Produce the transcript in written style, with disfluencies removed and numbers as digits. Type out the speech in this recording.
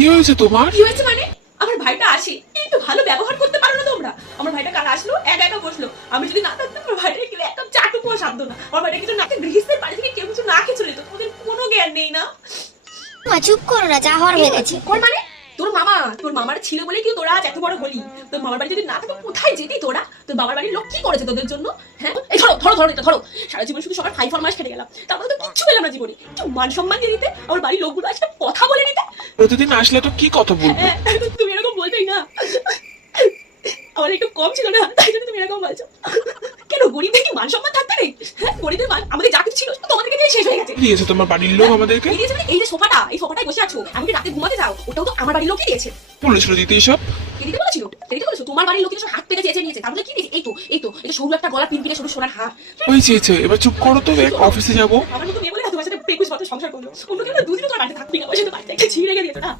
কি হয়েছে তোমার? কি হয়েছে মানে? আমার ভাইটা আসে, একটু ভালো ব্যবহার করতে পারো না তোমরা? আমার ভাইটা কাল আসলো, একা একা বসলো। আমি যদি না থাকতাম আমার ভাইটা কেউ একটা চাটুকুও সাধ্য না। আমার ভাইটা কিছু না খেয়ে গৃহস্থের বাড়ি থেকে কেউ কিছু না খেয়ে চলে যেত। তোমাদের কোনো জ্ঞান নেই না? মা চুপ করো না, যা হওয়ার হয়ে গেছে। কর মানে? তোর মামার ছিল বলেই কি তোরা আজ এত বড় হলি? তোর মামার বাড়ি যদি না থাকতো কোথায় যেতি তোরা? তোর বাবার বাড়ির লোক কি করেছে তোদের জন্য? হ্যাঁ, এই ধরো ধরো ধরো এটা ধরো। সারা জীবন শুধু সবার 5 ফরমাস খেটে গেলাম, তারপরে তো কিচ্ছু পেলাম না জীবনে। একটু মান সম্মান দিয়ে দিতে, আমার বাড়ির লোকগুলো আজকে কথা বলে নিতে। প্রতিদিন আসলে তো কি কথা বলবো? হ্যাঁ, তুমি এরকম বলতেই না। আমার একটু কম ছিল না, তাই জন্য তুমি এরকম বলছো। কেন গরিবদের কি মান সম্মান থাকতে নেই? হ্যাঁ, গরিবদের মান আমাদের যা কিছু ছিল তোমাদেরকে দিয়ে শেষ হয়ে গেছে। দিয়েছে তোমার বাড়ির লোক আমাদেরকে? কি দিয়েছে মানে? এই যে সোফাটা, এই সোফাটায় বসে আছো, আমি কি রাতে ঘুমাতে যাও, ওটাও তো আমার বাড়ির লোকই দিয়েছে। বলেছিল দিতে এইসব? কে দিতে বলেছিল? কে দিতে বলেছো? তোমার বাড়ির লোকের সব হাত পেতে চেঁচে নিয়েছে। তাহলে কি দিয়েছে? এই তো এটা সরু একটা গলা পিনপিনে সরু সোনার হার। ওই চেয়েছে, এবার চুপ করো তো, এক অফিসে যাবো। আমার মতো মেয়ে বলে না তোমার সাথে 21 বছর সংসার করলো। অন্য কেউ না দুদিনও তোমার বাড়িতে থাকবি না, ওই সাথে বাড়িতে একটা ছিঁড়ে রেখে দিয়েছে না।